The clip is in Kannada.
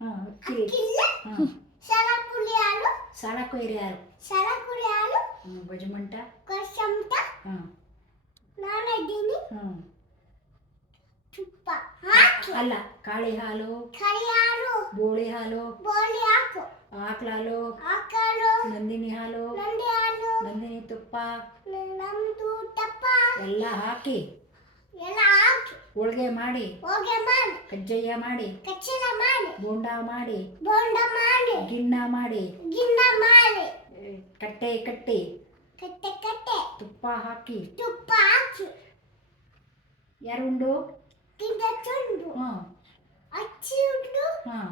ಅಕ್ಕಿಲ್ಲ ಸರಕುಳಿ ಹಾಲು ಸಳಕೊಯ್ರಿ ಹಾಲು ಸರಕುಳಿ ಹಾಲು ಗಜಮಂಟ ಕಸಮಟ ಹಾಂ ನಾನಿದ್ದೀನಿ ಹ್ಞೂ ತುಪ್ಪ ಹಾಕಿ ಅಲ್ಲ ಕಾಳಿ ಹಾಲು ಕರಿ ಹಾಲು ಬೋಳಿ ಹಾಲು ಬೋಳಿ ಹಾಕು ಆಕಳ ಹಾಲು ಹಾಕಲು ನಂದಿನಿ ಹಾಲು ನಂದಿ ಹಾಲು ನಂದಿನಿ ತುಪ್ಪ ನಮ್ದು ತಪ್ಪ ಎಲ್ಲ ಹಾಕಿ ಎಲ್ಲ ಹಾಕಿ ಹೋಳಿಗೆ ಮಾಡಿ ಹೋಗಿ ಮಾಡಿ ಕಜ್ಜಾಯ ಮಾಡಿ ಕಚ್ಚಲ ಮಾಡಿ ಬೋಂಡ ಮಾಡಿ ಬೋಂಡ ಮಾಡಿ ಗಿಣ್ಣ ಮಾಡಿ ಗಿನ್ನ ಮಾಡಿ ಕಟ್ಟೆ ಕಟ್ಟಿ ಕಟ್ಟೆ ಕಟ್ಟೆ ತುಪ್ಪ ಹಾಕಿ ತುಪ್ಪ ಹಾಕಿ ಯಾರು ಉಂಡು ಗಿಂದ ತುಂಡು ಹಾಂ ಅಚ್ಚಿ ಉಂಡು ಹಾಂ